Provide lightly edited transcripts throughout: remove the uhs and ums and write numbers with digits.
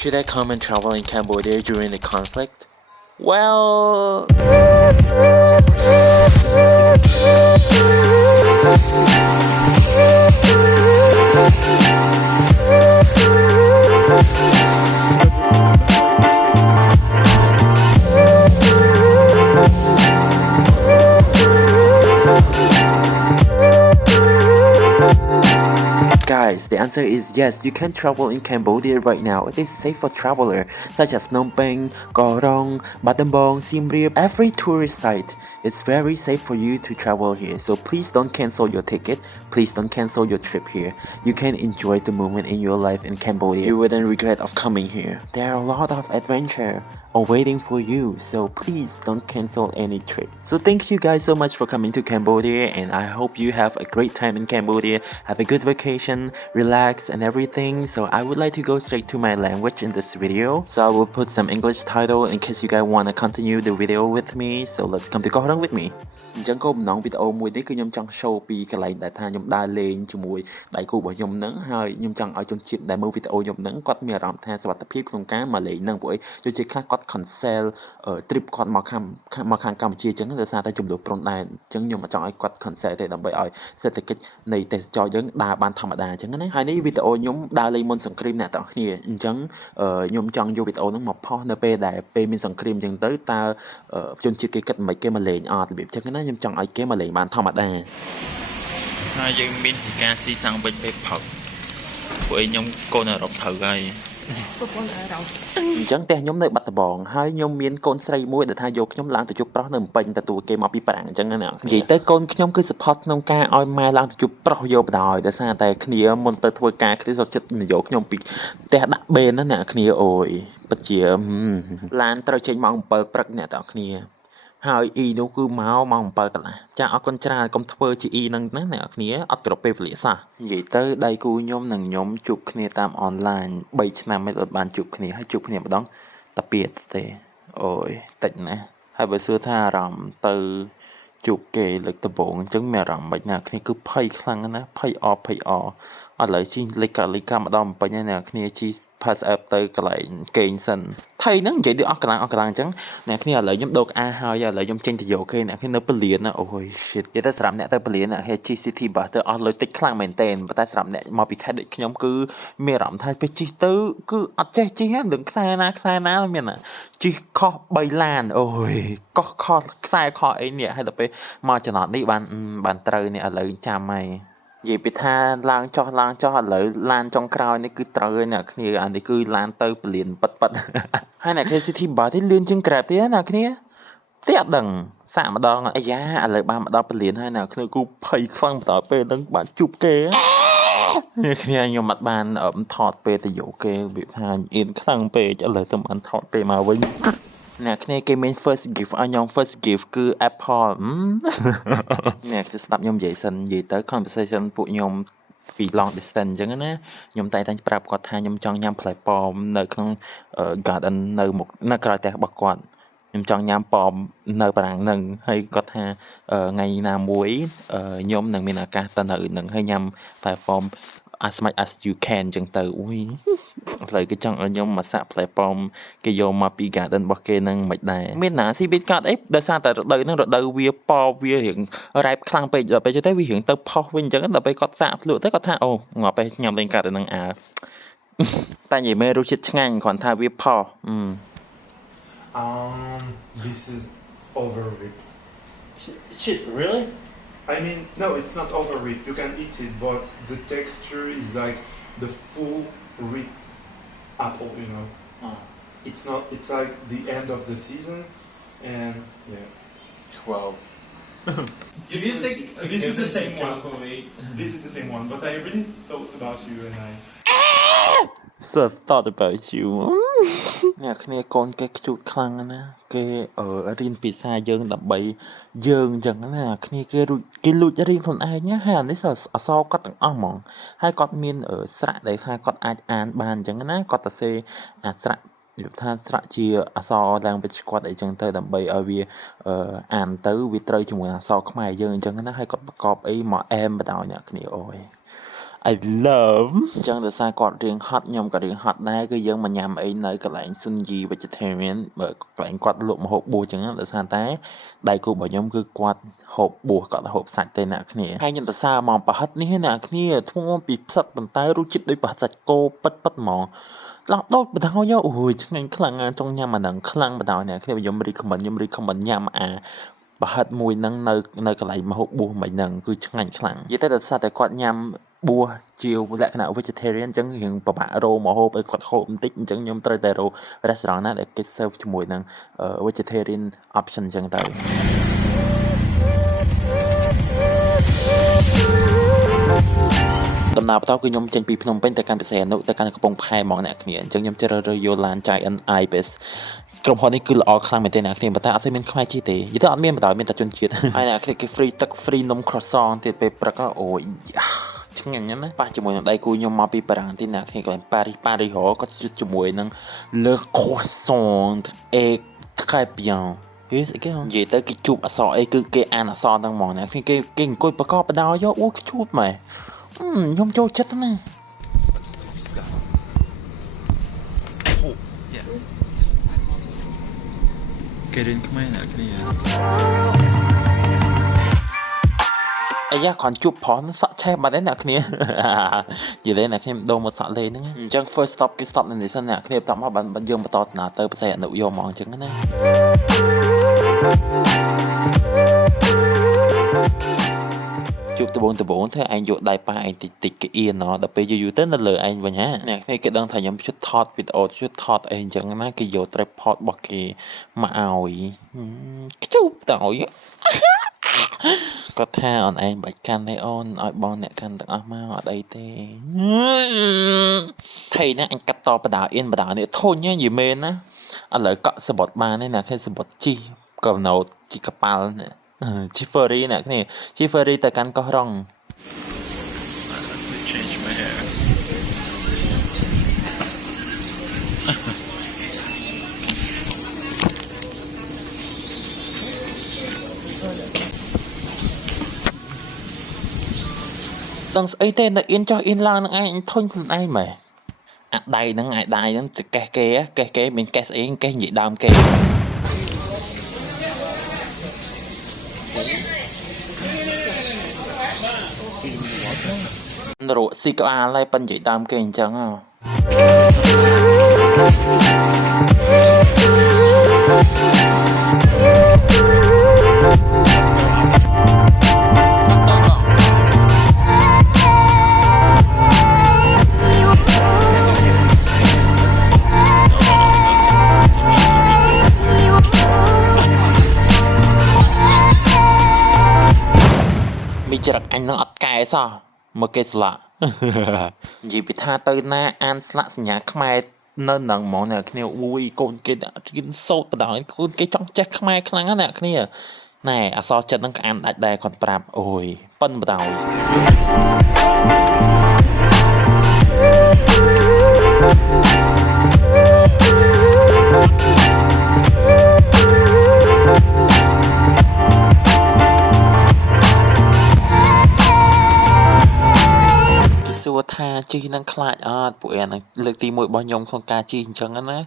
Should I come and travel in Cambodia during the conflict? Well, guys, the answer is yes, you can travel in Cambodia right now. It is safe for travelers such as Phnom Penh, Korong, Battambang, Siem Reap. Every tourist site is very safe for you to travel here. So please don't cancel your ticket. Please don't cancel your trip here. You can enjoy the moment in your life in Cambodia. You wouldn't regret of coming here. There are a lot of adventure awaiting for you. So please don't cancel any trip. So thank you guys so much for coming to Cambodia, and I hope you have a great time in Cambodia. Have a good vacation, relax and everything. So I would like to go straight to my language in this video. So I will put some English title in case you guys want to continue the video with me. So let's come to Koh with me. អញ្ចឹងគោលបំណងវីដេអូមួយនេះគឺខ្ញុំចង់ show ពីកន្លែងដែលថាខ្ញុំដើរលេងជាមួយដៃគូរបស់ខ្ញុំហ្នឹងហើយខ្ញុំចង់ឲ្យជនជាតិដែលមើលវីដេអូខ្ញុំហ្នឹងគាត់មានអារម្មណ៍ថាសុវត្ថិភាពក្នុងការមកលេងហ្នឹងព្រោះជនជាតិខ្លះគាត់ cancel trip គាត់មកខាងកម្ពុជាអញ្ចឹងដោយសារតែចំនួនព្រំដែនអញ្ចឹងខ្ញុំអត់ចង់ឲ្យគាត់ cancel ទេដើម្បីឲ្យសេដ្ឋកិច្ចនៃទេសចរយើងដើរបានធម្មតាអញ្ចឹងណាហើយនេះវីដេអូខ្ញុំដើរលេងមុនសង្គ្រាមអ្នកទាំងគ្នាអញ្ចឹងខ្ញុំចង់យកវីដេអូហ្នឹងមកផុសនៅពេលដែលពេលមានសង្គ្រាមអញ្ចឹងទៅតើជនជាតិគេគិតមិនគេមកលេងអត់របៀបអញ្ចឹងណាខ្ញុំចង់ឲ្យគេមកលេងបានធម្មតាហើយយើងមានទីការស៊ីសាំងបិចពេលផឹកព្រោះខ្ញុំកូនអឺរ៉ុបត្រូវហើយប្រពន្ធអឺរ៉ុបអញ្ចឹងផ្ទះខ្ញុំនៅបាត់ដំបងហើយខ្ញុំមានកូនស្រីមួយដែលថាយកខ្ញុំឡើងទៅជួបប្រុសនៅភ្នំពេញទទួលគេមកពីប្រាំងអញ្ចឹងណានិយាយទៅកូនខ្ញុំគឺ support ក្នុងការឲ្យម៉ែឡើងទៅជួបប្រុសយកបណ្ដោយដោយសារតែគ្នាមុនទៅធ្វើការគ្នាសុខចិត្តយកខ្ញុំពីផ្ទះដាក់បេនណាអ្នកគ្នាអូយពិតជាឡានត្រូវចេញម៉ោង7ព្រឹកអ្នកទាំងគ្នាហើយអ៊ីនោះគឺមកម៉ោង7កន្លះចាអរគុណច្រើនកុំធ្វើជាអ៊ីនឹងណាអ្នកគ្នាអត់គ្រប់ពេលវេលាសោះនិយាយទៅដៃគូខ្ញុំនិងខ្ញុំជួបគ្នាតាមអនឡាញ3ឆ្នាំមិនបានជួបគ្នាហើយជួបគ្នាម្ដងតែពីទេអូយតិចណាស់ហើយបើសួរថាអារម្មណ៍ទៅជួបគេលើកដំបូងអញ្ចឹងមានអារម្មណ៍មិនណាគ្នាគឺភ័យខ្លាំងណាស់ភ័យអឥឡូវជីលេខកាម្ដងពេញហើយអ្នកគ្នាជី pass up ទៅកន្លែងគេងសិនថៃហ្នឹងនិយាយដូចអស់កន្លងអញ្ចឹងអ្នកគ្នាឥឡូវខ្ញុំដូរអាហើយឥឡូវខ្ញុំចេញទៅយកគេអ្នកគ្នានៅពលានណាអូយ shit និយាយទៅសម្រាប់អ្នកទៅពលានអ្នកហេ City Bus ទៅអស់លុយតិចខ្លាំងមែនតើប៉ុន្តែសម្រាប់អ្នកមកពីខេត្តដូចខ្ញុំគឺមានអារម្មណ៍ថាពេលជិះទៅគឺអត់ចេះជិះហ្នឹងដឹងខ្សែណាមានណាជិះខុស3ឡានអូយកោះខុសខ្សែខុសអីនេះហើយដល់ពេលមកចំណតនេះបានត្រូវនេះឥឡូវចាំហើយនិយាយពីថាឡើងចុះឥឡូវឡានចុងក្រោយនេះគឺត្រូវហើយអ្នកគ្នាអានេះគឺឡានទៅពលានប៉ិតហើយអ្នក City Bus ទេលឿនជាង Grab ទេអ្នកគ្នាទេអត់ដឹងសាកម្ដងអាយ៉ាឥឡូវបានមកដល់ពលានហើយអ្នកគ្នាគូភ័យខ្លាំងបន្តពេលហ្នឹងបានជួបគេអ្នកគ្នាខ្ញុំអត់បានថតពេលទៅយកគេវាថាអៀនខ្លាំងពេកឥឡូវទៅបានថតពេលមកវិញអ្នកគ្នាគេមាន first gift ឲ្យខ្ញុំ first gift គឺ Apple អ្នកគឺស្ដាប់ខ្ញុំនិយាយសិននិយាយទៅ conversation ពួកខ្ញុំពី long distance អញ្ចឹងណាខ្ញុំតែងប្រាប់គាត់ថាខ្ញុំចង់ញ៉ាំផ្លែប៉ោមនៅក្នុង garden នៅក្រៅផ្ទះរបស់គាត់ខ្ញុំចង់ញ៉ាំប៉ោមនៅបារាំងនឹងហើយគាត់ថាថ្ងៃណាមួយខ្ញុំនឹងមានឱកាសទៅនៅនឹងហើយញ៉ាំផ្លែប៉ោម as much as you can អញ្ចឹងទៅអូយឥឡូវគេចង់ឲ្យខ្ញុំមកសាក់ផ្លែប៉ោមគេយកមកពី garden របស់គេនឹងមិនដែរមានណាស៊ីប៊ីតកាត់អីដោយសារតែរដូវហ្នឹងរដូវវាប៉វារៀងរ៉ែបខ្លាំងពេកដល់ពេលទៅវារៀងទៅផុសវិញអញ្ចឹងដល់ពេលគាត់សាក់ភ្លក់ទៅគាត់ថាអូងាប់ពេលញ៉ាំលេងកាត់ទៅនឹងតែនិយាយមើលរសជាតិឆ្ងាញ់គ្រាន់ថាវាផុសThis is overripped. Shit really I mean, no, it's not overripped. You can eat it, but the texture is like the full ripped apple, you know. It's not. It's like the end of the season, and yeah. Wow. Do you think this is the same one? This is the same one, but I really thought about you and I. So thought about you អ្នកគ្នាកូនគេខ្ជូតខ្លាំងណាគេរៀនភាសាយើងដើម្បីយើងអញ្ចឹងណាគ្នាគេលួចរៀនខ្លួនឯងណាហើយអានេះអសរគាត់ទាំងអស់ហ្មងហើយគាត់មានស្រៈដែលថាគាត់អាចអានបានអញ្ចឹងណាគាត់ទៅសេអាស្រៈនិយាយថាស្រៈជាអសរឡើងវិជ្ជាគាត់អីចឹងទៅដើម្បីឲ្យវាអានទៅវាត្រូវជាមួយអសរខ្មែរយើងអញ្ចឹងណាហើយគាត់ប្រកបអីមកអែមបណ្ដោយអ្នកគ្នាអូយ I love ចឹងដោយសារគាត់រៀងហត់ខ្ញុំក៏រៀងហត់ដែរគឺយើងមកញ៉ាំអីនៅកន្លែង Sunyi Vegetarian បើកន្លែងគាត់លក់ម្ហូបបួសចឹងដោយសារតែដៃគូរបស់ខ្ញុំគឺគាត់ហូបបួសគាត់ហូបសាច់ទេអ្នកគ្នាហើយខ្ញុំទៅសារមកប្រហិតនេះអ្នកគ្នាធ្ងន់ពីផ្សិតប៉ុន្តែរសជាតិដូចប្រហិតសាច់គោប៉ិតហ្មងឡោះដូចបដៅយកអូយឆ្ងាញ់ខ្លាំងចង់ញ៉ាំអាហ្នឹងខ្លាំងបដៅអ្នកគ្នាខ្ញុំរីកមិនញ៉ាំអាប្រហិតមួយហ្នឹងនៅកន្លែងម្ហូបបួសមិនហ្នឹងគឺឆ្ងាញ់ខ្លាំងនិយាយទៅដោយសារតែគាត់ញ៉ាំបួសជាលក្ខណៈ vegetarian អញ្ចឹងរៀងពិបាករោមកហូបឲ្យគាត់ហូបបន្តិចអញ្ចឹងខ្ញុំត្រូវតែរោ restaurant ណាដែលគេ serve ជាមួយនឹង vegetarian option អញ្ចឹងទៅដំណើរបន្តគឺខ្ញុំចេញពីភ្នំពេញទៅកាន់បរសៃអនុទៅកាន់កំពង់ផែហ្មងអ្នកគ្នាអញ្ចឹងខ្ញុំជ្រើសរើសយកឡាន Giant Ibis ក្រុមហ៊ុននេះគឺល្អខ្លាំងមែនទេអ្នកគ្នាប៉ុន្តែអត់សូវមានខ្មែរជីទេនិយាយទៅអត់មានបណ្ដោយមានតែជនជាតិហើយអ្នកគ្នាគេ free ទឹក free នំ croissant ទៀតពេលព្រឹកអូយឆ្ងាញ់ណាស់ប៉ះជាមួយនឹងដៃគូខ្ញុំមកពីបារាំងទីអ្នកគ្នាកន្លែងប៉ារីសគាត់ជួបជាមួយនឹង le croissant et très bien គេស្អីគេនិយាយទៅគេជួបអក្សរអីគឺគេអានអក្សរហ្នឹងហ្មងអ្នកគ្នាគេអង្គុយប្រកបបដោយកអូគេជួបម៉ែខ្ញុំចូលចិត្តណាគេរៀនខ្មែរអ្នកគ្នាអាយ៉ាគ្រាន់ជួបប្រុសសក់ឆេះបាត់ហើយអ្នកគ្នានិយាយលេអ្នកខ្ញុំដូរមកសក់លេហ្នឹងអញ្ចឹង first stop គេ stop នៅនេះសិនអ្នកគ្នាបន្តមកបានយើងបន្តដំណើរទៅផ្សេងអនុយកហ្មងអញ្ចឹងណាជួបដបងធ្វើឯងយកដៃប៉ះឯងតិចគេអៀនដល់ពេលយូរទៅនៅលើឯងវិញហ่าអ្នកគេដឹងថាខ្ញុំជិតថតវីដេអូជិតថតអីអញ្ចឹងណាគេយក tripod របស់គេមកឲ្យជួបទៅឲ្យគាត់ថាអូនឯងបាច់កាន់ទេអូនឲ្យបងអ្នកកាន់ទាំងអស់មកអត់អីទេថៃណាអញកាត់តបដាអៀនបដានេះធុញនិយាយមែនណាឥឡូវកក់សបុតបានទេណាគេសបុតជីកណូតជីកប៉ាល់នេះជីហ្វឺរីអ្នកគ្នាជីហ្វឺរីទៅកាន់កោះរ៉ុងដឹងស្អីទេនៅអៀនចុះអៀនឡើងនឹងឯងធុញខ្លួនឯងម៉ែអាដៃហ្នឹងកេះគេមានកេះស្អីកេះនិយាយដើមគេរកស៊ីក្បាលហើយប៉ិននិយាយដើមគេអញ្ចឹងមីច្រឹកអញនឹងអត់កែសោះមកគេស្លាក់និយាយពីថាទៅណាអានស្លាកសញ្ញាខ្មែរនៅនឹងហ្មងអ្នកគ្នាអួយកូនគេរៀនសូត្របដ ாய் កូនគេចង់ចេះខ្មែរខ្លាំងណាស់អ្នកគ្នាណែអសរចិត្តនឹងក្អានដាច់ដែរគាត់ប្រាប់អូយប៉ិនបដ ாய்ថាជីនឹងខ្លាចអត់ពួកអានឹងលើកទី1របស់ខ្ញុំក្នុងការជីអញ្ចឹងណា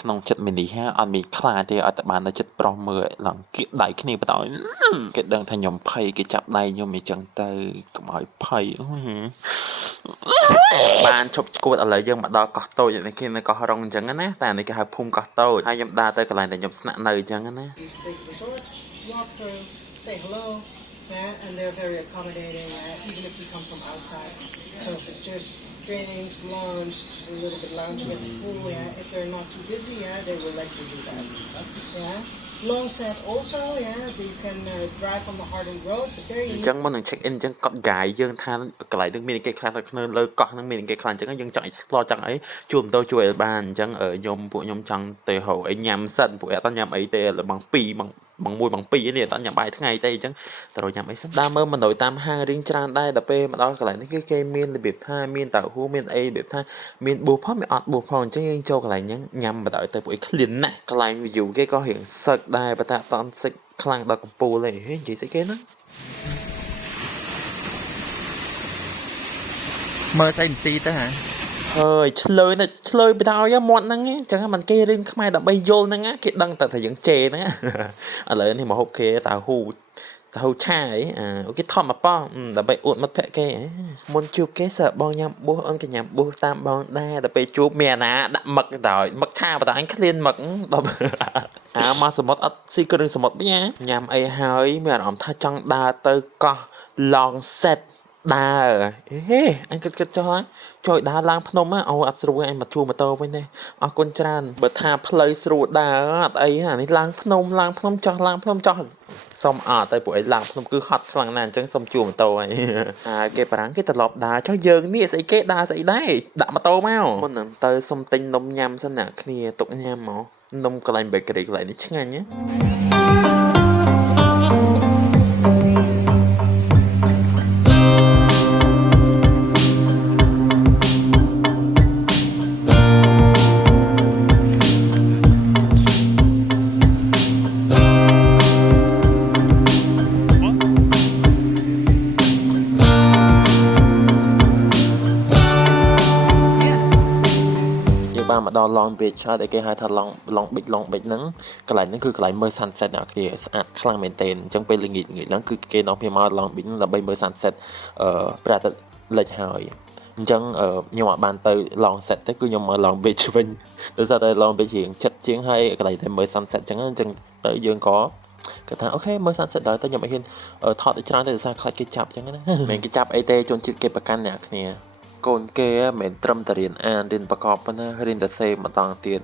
ក្នុងចិត្តមីនីហាអត់មានខ្លាចទេឲ្យតែបាននៅចិត្តប្រុសមើលឡើងគៀកដៃគ្នាបដ ாய் គេដឹងថាខ្ញុំភ័យគេចាប់ដៃខ្ញុំអញ្ចឹងទៅកុំឲ្យភ័យបានឈប់ឈួតឥឡូវយើងមកដល់កោះតូចនេះគេនៅកោះរ៉ុងអញ្ចឹងណាតែនេះគេហៅភូមិកោះតូចហើយខ្ញុំដើរទៅកន្លែងដែលខ្ញុំស្នាក់នៅអញ្ចឹងណាYeah, and they're very accommodating, even if you come from outside. So if it's just trainings, lunch, just a little bit lounging at the pool, yeah, if they're not too busy, yeah, they will let you do that. Yeah. Long set also, yeah, you can drive on the Harding Road, but there you អញ្ចឹងមុននឹង check in អញ្ចឹងកត់ guide យើងថាកន្លែងនឹងមានគេខ្លះនៅលើកោះនឹងមានគេខ្លះអញ្ចឹងយើងចង់ explore ចង់អីជួបទៅជួយឲ្យបានអញ្ចឹងពួកខ្ញុំចង់ទៅហៅអីញ៉ាំសិនពួកអត់ញ៉ាំអីទេបង2បង1បង2នេះអត់ញ៉ាំបាយថ្ងៃទេអញ្ចឹងត្រូវញ៉ាំអីសិនដើរមើលមនុស្សតាមហាងរៀងច្រើនដែរដល់ពេលមកដល់កន្លែងនេះគេមានរបៀបថាមានតៅហ៊ូមានអីរបៀបថាមានប៊ូផងមានអត់ប៊ូផងអញ្ចឹងយើងចូលកន្លែងហ្នឹងញ៉ាំបដ ாய் ទៅពួកឯង clean ណាស់កន្លែង view គេក៏រៀងសឹកដែរប៉ុន្តែអត់សឹកខ្លាំងដល់កំពូលទេនិយាយស្អីគេណា mơ xanh xì tới hả ơi chơi này chơi bị đau á mọn năng á chẳng hạn mình kê riêng khai đập bay vô năng á cái đăng tại thời dựng chè năng á ở lại thì mà hộp kê tao cha ấy cái thọ mà po đập bay uốn mất phe kê muốn chụp cái sợ bao nhầm bố ơn cái nhầm bố tam bao đa đập bay chụp mẹ nà đậm mực rồi mực cha và anh cắt liên mực đập mà sầm mốt xí cơ sầm mốt nhá nhầm ai hơi mẹ ông tha trong đa tới co long set đa ê anh cứ cho trời đa lang phnom á ắt rồi anh mà chua mà to với nè con tràn bờ tha play rồi đa ấy này lang phnom cho xong tới buổi làm phnom cứ hot khăng nàn chẳng xong chua mà to ấy cái bản cái tật lọp đa cho dường nè sẽ cái đa sẽ đấy đã mà to mau con nâng tới xong tinh nông nhâm sao nè kia tục nhâm máu nông cái lạnh bể cái lại đi chứ ngay nhé mà đo Long Beach តែគេហៅថា Long Beach ហ្នឹងកន្លែងហ្នឹងគឺកន្លែងមើល sunset អ្នកគ្នាស្អាតខ្លាំងមែនទែនអញ្ចឹងពេលល្ងាចហ្នឹងគឺគេនាំគ្នាមក Long Beach ដើម្បីមើល sunset ព្រះអាទិត្យលិចហើយអញ្ចឹងខ្ញុំអត់បានទៅ Long Set ទេគឺខ្ញុំមក Long Beach វិញដោយសារតែ Long Beach រៀងចិត្តជាងហើយកន្លែងតែមើល sunset អញ្ចឹងទៅយើងក៏គាត់ថាអូខេមើល sunset ដល់ទៅខ្ញុំអត់ហ៊ានថតទៅច្រើនទេដោយសារខ្លាចគេចាប់អញ្ចឹងណាមិនគេចាប់អីទេជនជាតិគេប្រកាន់អ្នកគ្នាកូនគេមិនត្រឹមតែរៀនអានរៀនប្រកបប៉ុណ្ណារៀនតែសេម្ដងទៀត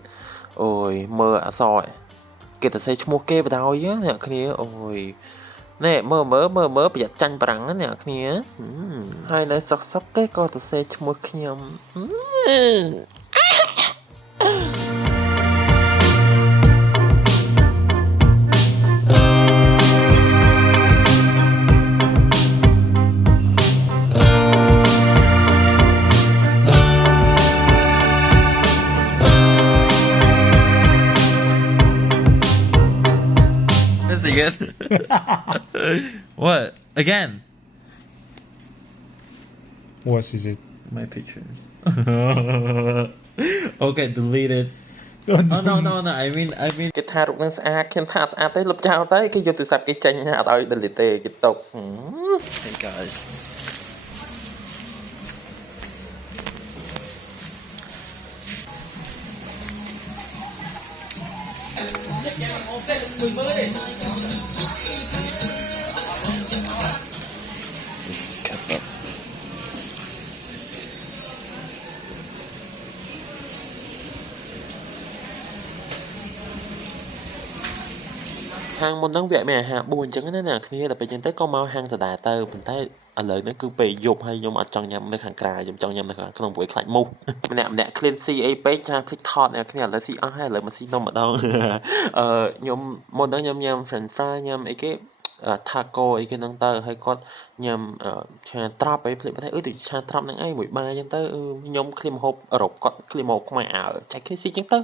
អូយមើលអក្សរគេតែសេឈ្មោះគេបដ ாய் អ្នកគ្នាអូយណែមើលប្រយ័ត្នចាញ់ប្រាំងណាអ្នកគ្នាហើយនៅសុកគេក៏តែសេឈ្មោះខ្ញុំ What? Again? What is it? My pictures. Okay, delete it. Oh no. I mean គេថារូបនឹងស្អាតខ្ញុំថាស្អាតទេលុបចោលទៅគេយកទូរស័ព្ទគេចេញអត់ឲ្យ delete ទេគេຕົក Hey guys. This is kept up. Hàng មុនហ្នឹងវាមានអាហារ4អញ្ចឹងណាអ្នកគ្នាដល់ពេលអញ្ចឹងទៅក៏មកហាងដដែលទៅប៉ុន្តែឥឡូវហ្នឹងគឺពេលយប់ហើយខ្ញុំអត់ចង់ញ៉ាំនៅខាងក្រៅខ្ញុំចង់ញ៉ាំនៅខាងក្នុងព្រោះខ្លាចមូសម្នាក់ឃ្លានស៊ីអីពេកថាភ្លេចថតអ្នកគ្នាឥឡូវស៊ីអស់ហើយឥឡូវមកស៊ីនំម្ដងខ្ញុំមុនហ្នឹងខ្ញុំញ៉ាំ French fry ញ៉ាំអីគេ taco អីគេហ្នឹងទៅហើយគាត់ញ៉ាំឆាត្រាប់អីភ្លេចទៅទៅឆាត្រាប់ហ្នឹងឯងមួយបាយអញ្ចឹងទៅខ្ញុំឃ្លានម្ហូបអឺរ៉ុបគាត់ឃ្លានម្ហូបខ្មែរចែកគ្នាស៊ីអញ្ចឹងទៅ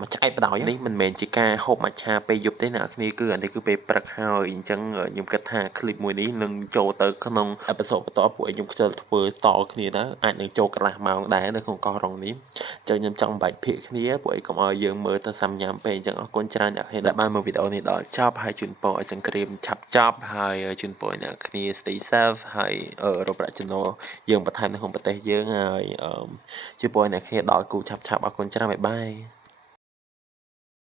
មកឆ្អែតបដ ாய் នេះមិនមែនជាការហូបមួយឆាពេលយប់ទេអ្នកគ្នាគឺអានេះគឺពេលព្រឹកហើយអញ្ចឹងខ្ញុំគិតថាคลิปមួយនេះនឹងចូលទៅក្នុងអេពីសូតបន្តពួកខ្ញុំខ្ជិលធ្វើតគ្នាទៅអាចនឹងចូលកន្លះម៉ោងដែរនៅក្នុងកោះរ៉ុងនេះអញ្ចឹងខ្ញុំចង់បាច់ភាគគ្នាពួកឯងកុំឲ្យយើងមើលទៅសាំញ៉ាំពេកអញ្ចឹងអរគុណច្រើនអ្នកគ្នាដែលបានមើលវីដេអូនេះដល់ចប់ហើយជូនពរឲ្យសង្គ្រាមឆាប់ចប់ហើយជូនពរអ្នកគ្នា stay safe ហើយរកប្រាក់ចំណូលយើងបន្ថែមនៅក្នុងប្រទេសយើងហើយជូនពរអ្នកគ្នាដល់គូឆាប់អរគុណច្រើនបាយបាយ